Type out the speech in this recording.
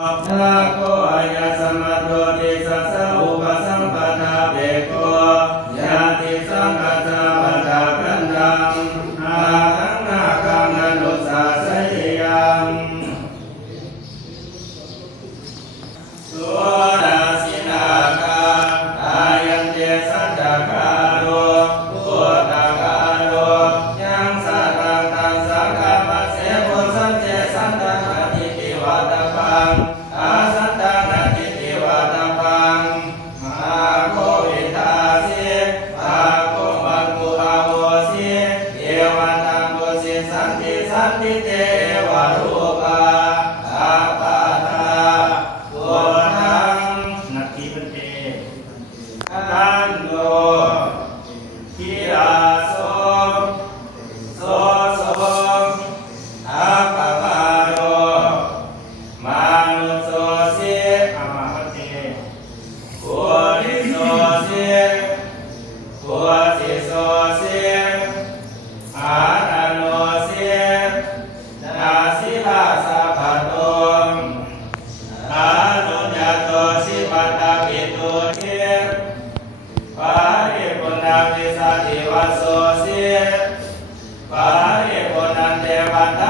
นาโคอายัสมัตโตติสัสสะอุปสัมปทาเบโกยาติสังกัจจาปทากันดังอาหังนาคังอนุสาสยังสุราสินาคาอายันเจสัจจคาโลพุทธคาโลยังสัตตังตังสังฆปัสเสปุสัจเจสัตตังอธิติวัตปังอาสัตตังอธิติวัตปังมาโควิตาสิมาโคมังคุอาโวสิเอวันตังปุสิสันติสันติเตวะรูปาอาปาทาพุทธังนัตถิปันเตอันโนทิราโสโสโสอาปะปาโรมานุโสสิอามาหเตโพธิโสสิโพธิโสสิอานาโนสินาสิลาสะภะโตอานุญญาโตสิปัตตะปิตุเทปาริปุณณวิสัทธิวัสโสสิปาริปุณณเทวันตา